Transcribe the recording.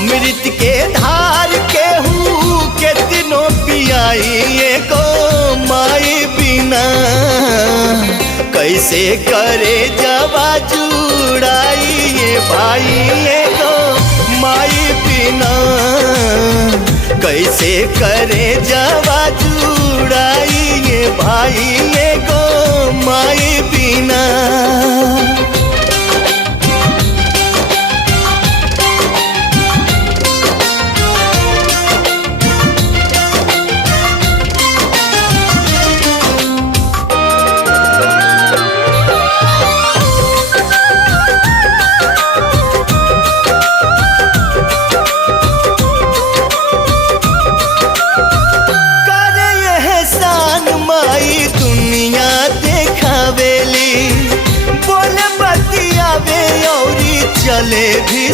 अमृत के धार केहू केतनो पियाई को माई बिना कैसे करे जवा जुड़ाई भाई को माई बिना कैसे करे जवा जुड़ाई भाई को माई बिना। चले भी